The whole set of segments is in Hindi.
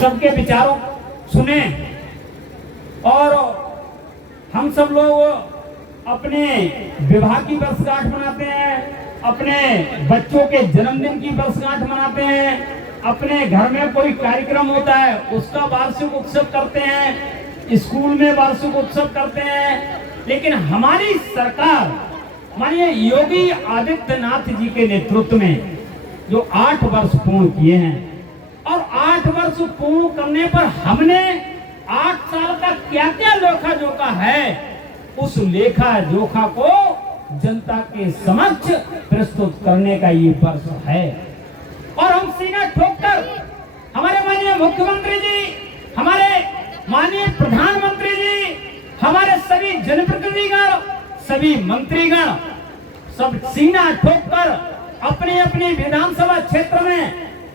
सबके विचारों सुने और हम सब लोग अपने विवाह की वर्षगांठ मनाते हैं, अपने बच्चों के जन्मदिन की वर्षगांठ मनाते हैं, अपने घर में कोई कार्यक्रम होता है उसका वार्षिक उत्सव करते हैं, स्कूल में वार्षिक उत्सव करते हैं। लेकिन हमारी सरकार माननीय योगी आदित्यनाथ जी के नेतृत्व में जो 8 वर्ष पूर्ण किए हैं और 8 वर्ष पूर्ण करने पर हमने 8 साल का क्या क्या लेखा जोखा है, उस लेखा जोखा को जनता के समक्ष प्रस्तुत करने का ये वर्ष है। और हम सीना ठोककर हमारे माननीय मुख्यमंत्री जी, हमारे माननीय प्रधानमंत्री जी, हमारे सभी जनप्रतिनिधिगण, सभी मंत्रीगण सब सीना ठोककर अपने अपने विधानसभा क्षेत्र में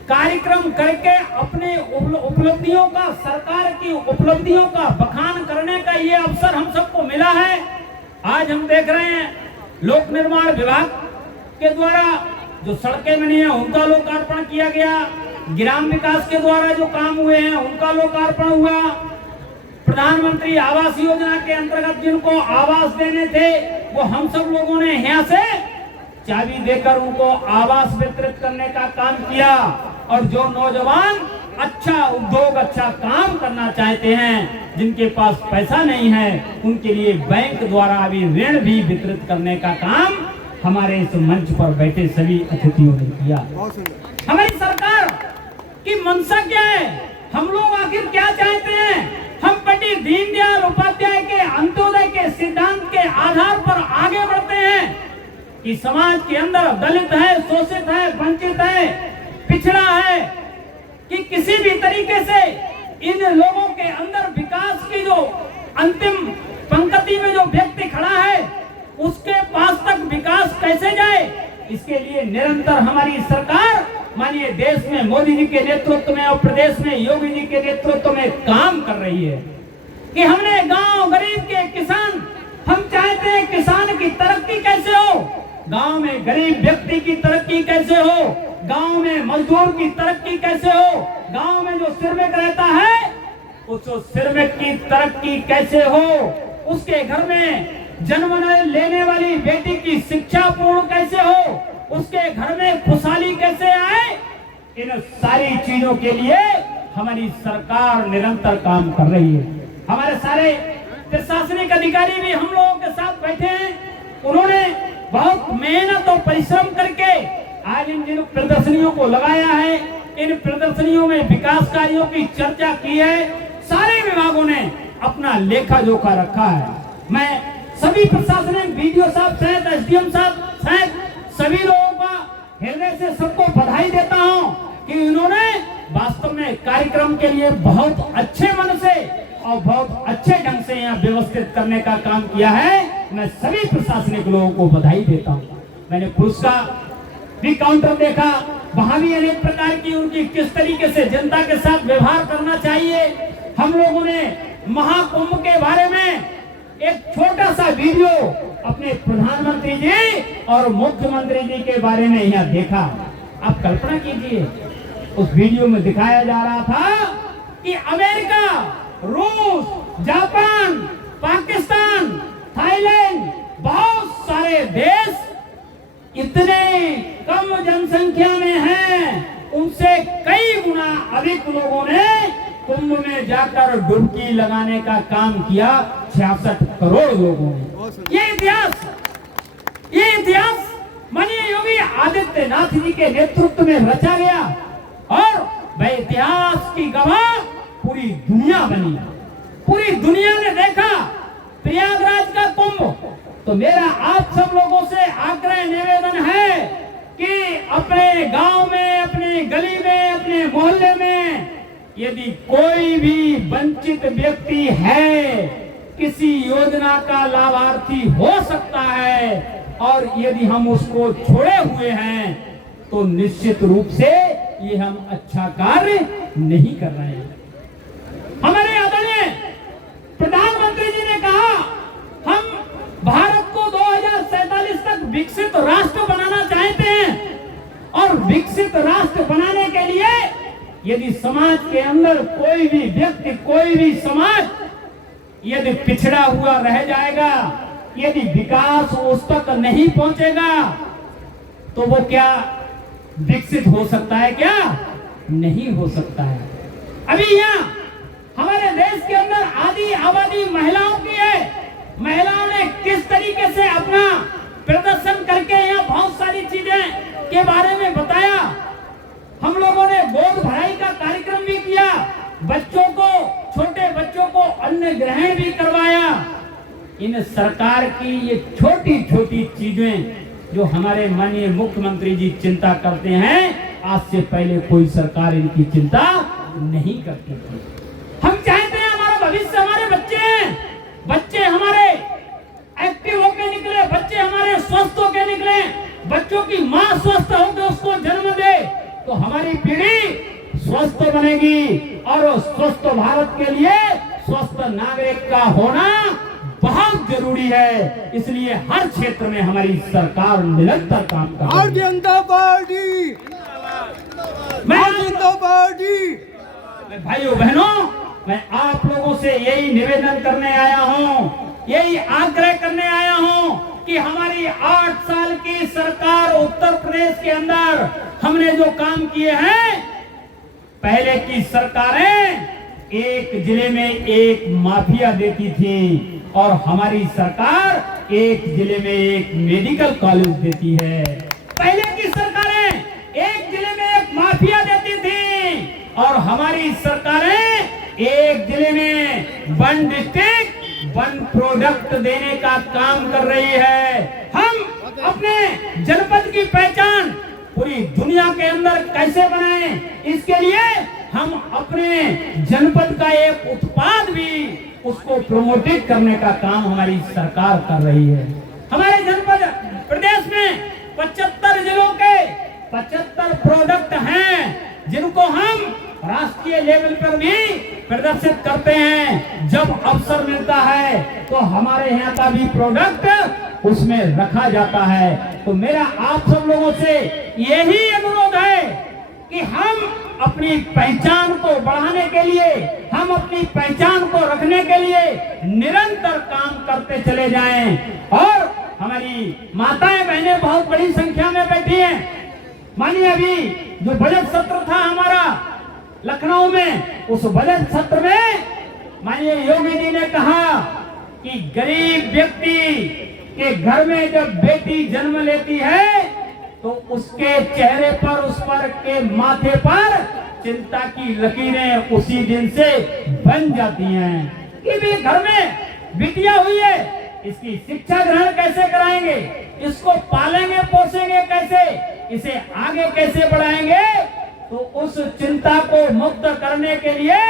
कार्यक्रम करके अपने उपलब्धियों का, सरकार की उपलब्धियों का बखान करने का ये अवसर हम सबको मिला है। आज हम देख रहे हैं लोक निर्माण विभाग के द्वारा जो सड़कें बनी है उनका लोकार्पण किया गया, ग्राम विकास के द्वारा जो काम हुए हैं उनका लोकार्पण हुआ, प्रधानमंत्री आवास योजना के अंतर्गत जिनको आवास देने थे वो हम सब लोगों ने यहाँ से चाबी देकर उनको आवास वितरित करने का काम किया। और जो नौजवान अच्छा उद्योग, अच्छा काम करना चाहते हैं, जिनके पास पैसा नहीं है, उनके लिए बैंक द्वारा अभी ऋण भी वितरित करने का काम हमारे इस मंच पर बैठे सभी अतिथियों ने किया। हमारी सरकार की मंशा क्या है, हम लोग आखिर क्या चाहते हैं? हम पंडित दीनदयाल उपाध्याय के अंत्योदय के सिद्धांत के आधार पर आगे बढ़ते हैं कि समाज के अंदर दलित है, शोषित है, वंचित है, पिछड़ा है, कि किसी भी तरीके से इन लोगों के अंदर विकास की जो अंतिम पंक्ति में जो व्यक्ति खड़ा है उसके पास तक विकास कैसे जाए, इसके लिए निरंतर हमारी सरकार मानिए देश में मोदी जी के नेतृत्व में और प्रदेश में योगी जी के नेतृत्व में काम कर रही है। कि हमने गांव गरीब के किसान, हम चाहते हैं किसान की तरक्की कैसे हो, गांव में गरीब व्यक्ति की तरक्की कैसे हो, गांव में मजदूर की तरक्की कैसे हो, गांव में जो श्रमिक रहता है उस श्रमिक की तरक्की कैसे हो, उसके घर में जन्म लेने वाली बेटी की शिक्षा पूर्ण कैसे हो, उसके घर में खुशहाली कैसे आए, इन सारी चीजों के लिए हमारी सरकार निरंतर काम कर रही है। हमारे सारे प्रशासनिक अधिकारी भी हम लोगों के साथ बैठे हैं, उन्होंने बहुत मेहनत और परिश्रम करके आज इन जिन प्रदर्शनियों को लगाया है, इन प्रदर्शनियों में विकास कार्यों की चर्चा की है, सारे विभागों ने अपना लेखा जोखा रखा है। मैं सभी प्रशासनिक वीडियो साहब सहित एसडीएम साहब सहित सभी लोगों का हृदय से सबको बधाई देता हूं कि इन्होंने वास्तव में कार्यक्रम के लिए बहुत अच्छे मन से और बहुत अच्छे ढंग से यहाँ व्यवस्थित करने का काम किया है। मैं सभी प्रशासनिक लोगों को बधाई देता हूँ। मैंने पुरुष का भी काउंटर देखा, वहां भी अनेक प्रकार की उनकी किस तरीके से जनता के साथ व्यवहार करना चाहिए। हम लोगों ने महाकुंभ के बारे में एक छोटा सा वीडियो अपने प्रधानमंत्री जी और मुख्यमंत्री जी के बारे में यहाँ देखा। आप कल्पना कीजिए, उस वीडियो में दिखाया जा रहा था कि अमेरिका, रूस, जापान, पाकिस्तान, थाईलैंड, बहुत सारे देश इतने कम जनसंख्या में हैं, उनसे कई गुना अधिक लोगों ने कुंभ में जाकर डुबकी लगाने का काम किया, 66 करोड़ लोगों ने। ये इतिहास माननीय योगी आदित्यनाथ जी के नेतृत्व में रचा गया और वह इतिहास की गवाह पूरी दुनिया बनी। पूरी दुनिया ने देखा प्रयागराज का कुंभ। तो मेरा आप सब लोगों से आग्रह निवेदन है कि अपने गांव में, अपने गली में, अपने मोहल्ले में यदि कोई भी वंचित व्यक्ति है, किसी योजना का लाभार्थी हो सकता है और यदि हम उसको छोड़े हुए हैं तो निश्चित रूप से ये हम अच्छा कार्य नहीं कर रहे हैं। हमारे आदरणीय प्रधानमंत्री जी ने कहा हम भारत को 2047 तक विकसित राष्ट्र बनाना चाहते हैं और विकसित राष्ट्र बनाने के लिए यदि समाज के अंदर कोई भी व्यक्ति, कोई भी समाज यदि पिछड़ा हुआ रह जाएगा, यदि विकास उस तक नहीं पहुंचेगा, तो वो क्या विकसित हो सकता है? क्या नहीं हो सकता है। अभी यहाँ हमारे देश के अंदर आधी आबादी महिलाओं की है। महिलाओं ने किस तरीके से अपना प्रदर्शन करके यहाँ बहुत सारी चीजें के बारे में बताया। हम लोगों ने गोद भराई का कार्यक्रम भी किया, बच्चों को, छोटे बच्चों को अन्न ग्रहण भी करवाया। इन सरकार की ये छोटी छोटी चीजें जो हमारे माननीय मुख्यमंत्री जी चिंता करते हैं, आज से पहले कोई सरकार इनकी चिंता नहीं करती थी। हम चाहते हैं हमारा भविष्य, हमारे बच्चे हमारे एक्टिव होके निकले, बच्चे हमारे स्वस्थ होके निकले। बच्चों की माँ स्वस्थ होकर उसको जन्म दे तो हमारी पीढ़ी स्वस्थ बनेगी। और स्वस्थ भारत के लिए स्वस्थ नागरिक का होना बहुत जरूरी है। इसलिए हर क्षेत्र में हमारी सरकार निरंतर काम कर रही है। भारतीय जनता पार्टी, भाइयों बहनों, मैं आप लोगों से यही निवेदन करने आया हूं, यही आग्रह करने आया हूं कि हमारी 8 साल की सरकार उत्तर प्रदेश के अंदर हमने जो काम किए हैं, पहले की सरकारें एक जिले में एक माफिया देती थी और हमारी सरकार एक जिले में एक मेडिकल कॉलेज देती है। पहले की सरकारें एक जिले में एक माफिया देती थी और हमारी सरकारें एक जिले में 1 डिस्ट्रिक्ट 1 प्रोडक्ट देने का काम कर रही है। हम अपने जनपद की पहचान पूरी दुनिया के अंदर कैसे बनाएं, इसके लिए हम अपने जनपद का एक उत्पाद भी उसको प्रमोटित करने का काम हमारी सरकार कर रही है। हमारे जनपद प्रदेश में 75 जिलों के 75 प्रोडक्ट हैं जिनको हम राष्ट्रीय लेवल पर भी प्रदर्शित करते हैं। जब अवसर मिलता है तो हमारे यहाँ का भी प्रोडक्ट उसमें रखा जाता है। तो मेरा आप सब लोगों से यही अनुरोध है कि हम अपनी पहचान को बढ़ाने के लिए, हम अपनी पहचान को रखने के लिए निरंतर काम करते चले जाएं। और हमारी माताएं बहनें बहुत बड़ी संख्या में बैठी हैं। मानिए अभी जो बजट सत्र था हमारा लखनऊ में, उस बजट सत्र में मानिए योगी जी ने कहा कि गरीब व्यक्ति के घर में जब बेटी जन्म लेती है तो उसके चेहरे पर, उस पर के माथे पर चिंता की लकीरें उसी दिन से बन जाती हैं कि भी घर में बिटिया हुई है, इसकी शिक्षा ग्रहण कैसे कराएंगे, इसको पालेंगे पोसेंगे कैसे, इसे आगे कैसे बढ़ाएंगे। तो उस चिंता को मुक्त करने के लिए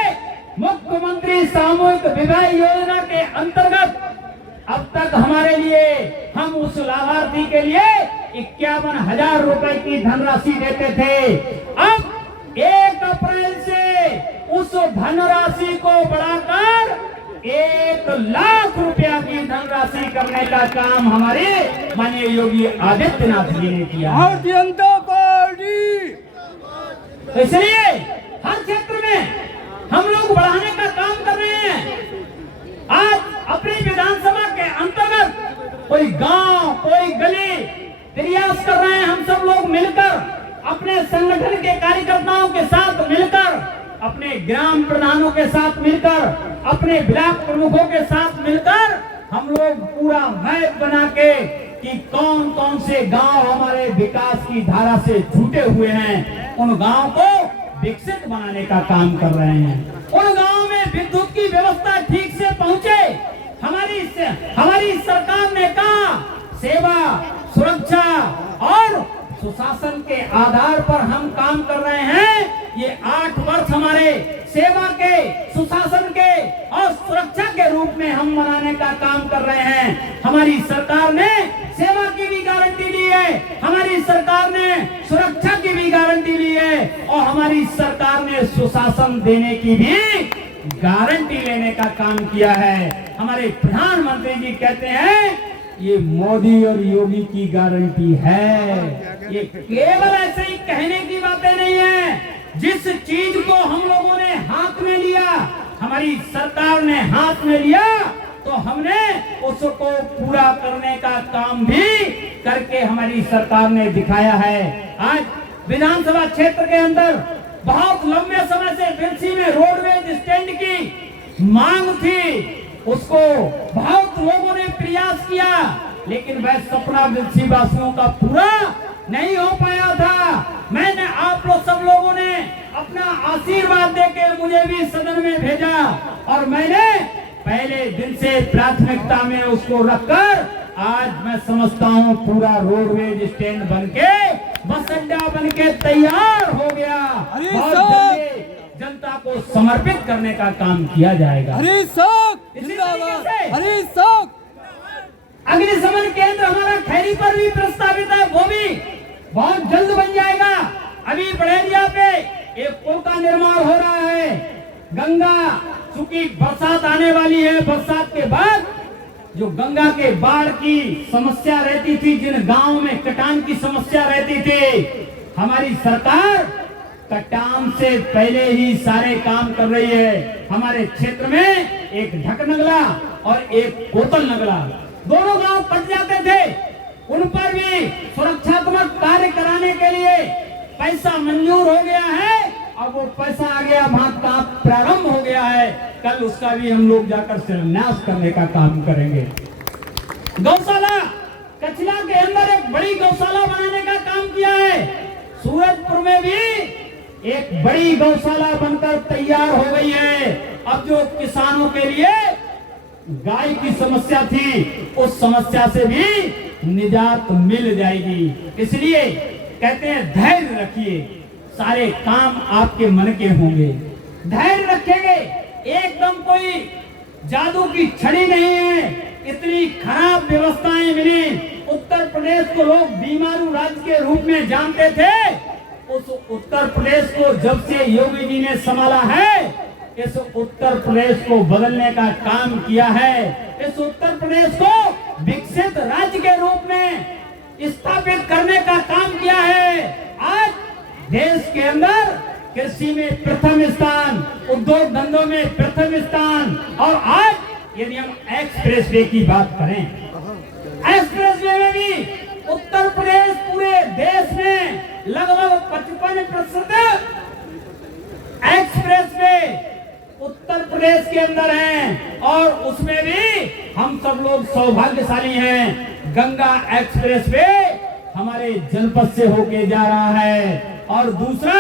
मुख्यमंत्री सामूहिक विवाह योजना के अंतर्गत अब तक हमारे लिए हम उस लाभार्थी के लिए 51,000 रुपए की धनराशि देते थे। अब 1 अप्रैल से उस धनराशि को बढ़ाकर 1 लाख रुपया की धनराशि करने का काम हमारे माननीय योगी आदित्यनाथ जी ने किया। भारतीय जनता पार्टी। तो इसलिए हर क्षेत्र में हम लोग बढ़ाने का काम कर रहे हैं। आज अपनी विधानसभा के अंतर्गत कोई गांव, कोई गली प्रयास कर रहे हैं। हम सब लोग मिलकर, अपने संगठन के कार्यकर्ताओं के साथ मिलकर, अपने ग्राम प्रधानों के साथ मिलकर, अपने ब्लॉक प्रमुखों के साथ मिलकर हम लोग पूरा मैप बना के कि कौन कौन से गांव हमारे विकास की धारा से छूटे हुए हैं, उन गांव को विकसित बनाने का काम कर रहे हैं। उन गांव में विद्युत की व्यवस्था ठीक से पहुंचे। हमारी सरकार ने कहा सेवा, सुरक्षा और सुशासन के आधार पर हम काम कर रहे हैं। ये 8 वर्ष हमारे सेवा के, सुशासन के और सुरक्षा के रूप में हम मनाने का काम कर रहे हैं। हमारी सरकार ने सेवा की भी गारंटी ली है, हमारी सरकार ने सुरक्षा की भी गारंटी ली है और हमारी सरकार ने सुशासन देने की भी गारंटी लेने का काम किया है। हमारे प्रधानमंत्री जी कहते हैं ये मोदी और योगी की गारंटी है। ये केवल ऐसे ही कहने की बातें नहीं है, जिस चीज को हम लोगों ने हाथ में लिया, हमारी सरकार ने हाथ में लिया, तो हमने उसको पूरा करने का काम भी करके हमारी सरकार ने दिखाया है। आज विधानसभा क्षेत्र के अंदर बहुत लंबे समय से बिलसी में रोडवेज स्टैंड की मांग थी, उसको बहुत लोगों ने प्रयास किया, लेकिन वह सपना बिलसी वासियों का पूरा नहीं हो पाया था। मैंने आप लोग सब लोगों ने अपना आशीर्वाद देकर मुझे भी सदन में भेजा और मैंने पहले दिन से प्राथमिकता में उसको रखकर आज मैं समझता हूँ पूरा रोडवेज स्टैंड बनके बस अड्डा बनके तैयार हो गया। बहुत जल्दी जनता को समर्पित करने का काम किया जाएगा। अग्निशमन केंद्र हमारा खैरी पर भी प्रस्तावित है, वो भी बहुत जल्द बन जाएगा। अभी बड़ेरिया पे एक पुल का निर्माण हो रहा है। गंगा, चूंकि बरसात आने वाली है, बरसात के बाद जो गंगा के बाढ़ की समस्या रहती थी, जिन गांव में कटान की समस्या रहती थी, हमारी सरकार कटान से पहले ही सारे काम कर रही है। हमारे क्षेत्र में एक ढकनगला और एक कोतल नगला, दोनों गांव कट जाते थे, उन पर भी सुरक्षात्मक कार्य कराने के लिए पैसा मंजूर हो गया है। अब वो पैसा आ गया, वहां काम प्रारंभ हो गया है। कल उसका भी हम लोग जाकर शिलान्यास करने का काम करेंगे। गौशाला, कचला के अंदर एक बड़ी गौशाला बनाने का काम किया है। सूरजपुर में भी एक बड़ी गौशाला बनकर तैयार हो गई है। अब जो किसानों के लिए गाय की समस्या थी, उस समस्या से भी निजात मिल जाएगी। इसलिए कहते हैं धैर्य रखिए, सारे काम आपके मन के होंगे। धैर्य रखेंगे, एकदम कोई जादू की छड़ी नहीं है। इतनी खराब व्यवस्थाएं मिली। उत्तर प्रदेश को लोग बीमारू राज्य के रूप में जानते थे। उस उत्तर प्रदेश को जब से योगी जी ने संभाला है, इस उत्तर प्रदेश को बदलने का काम किया है। इस उत्तर प्रदेश को विकसित राज्य के रूप में स्थापित करने का काम किया है। आज देश के अंदर कृषि में प्रथम स्थान, उद्योग धंधों में प्रथम स्थान, और आज यदि हम एक्सप्रेस वे की बात करें, एक्सप्रेस वे में भी उत्तर प्रदेश पूरे देश में लगभग 55% एक्सप्रेस वे उत्तर प्रदेश के अंदर हैं, और उसमें भी हम सब लोग सौभाग्यशाली हैं। गंगा एक्सप्रेस वे हमारे जनपद से होके जा रहा है, और दूसरा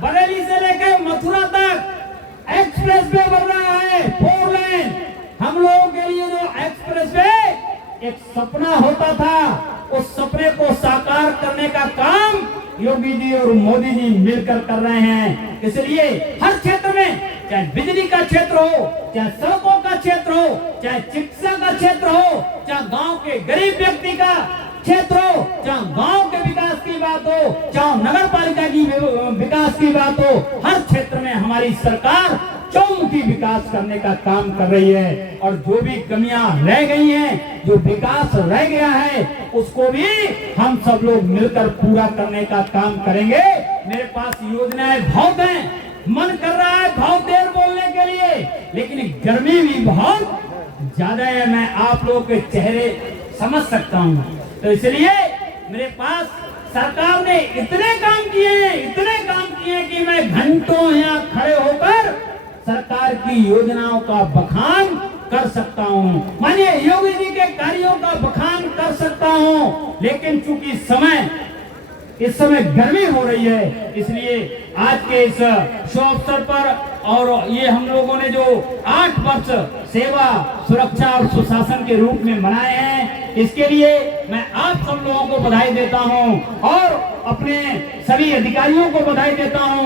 बरेली से लेकर मथुरा तक एक्सप्रेस वे बन रहा है, 4 लेन। हम लोगों के लिए जो एक्सप्रेस वे एक सपना होता था, उस सपने को साकार करने का काम योगी जी और मोदी जी मिलकर कर रहे हैं। इसलिए हर क्षेत्र में, चाहे बिजली का क्षेत्र हो, चाहे सड़कों का क्षेत्र हो, चाहे शिक्षा का क्षेत्र हो, चाहे गांव के गरीब व्यक्ति का क्षेत्र हो, चाहे गांव के विकास की बात हो, चाहे नगर पालिका की विकास की बात हो, हर क्षेत्र में हमारी सरकार चौमुखी विकास करने का काम कर रही है। और जो भी कमियां रह गई हैं, जो विकास रह गया है, उसको भी हम सब लोग मिलकर पूरा करने का काम करेंगे। मेरे पास योजनाएं बहुत हैं, मन कर रहा है बहुत देर बोलने के लिए, लेकिन गर्मी भी बहुत ज्यादा है। मैं आप लोगों के चेहरे समझ सकता हूँ, तो इसलिए मेरे पास सरकार ने इतने काम किए कि मैं घंटों यहाँ खड़े होकर सरकार की योजनाओं का बखान कर सकता हूँ, मानिए योगी जी के कार्यों का बखान कर सकता हूँ। लेकिन चूंकि इस समय गर्मी हो रही है, इसलिए आज के इस शुभ अवसर पर, और ये हम लोगों ने जो 8 वर्ष सेवा, सुरक्षा और सुशासन के रूप में मनाए हैं, इसके लिए मैं आप सब लोगों को बधाई देता हूं और अपने सभी अधिकारियों को बधाई देता हूं।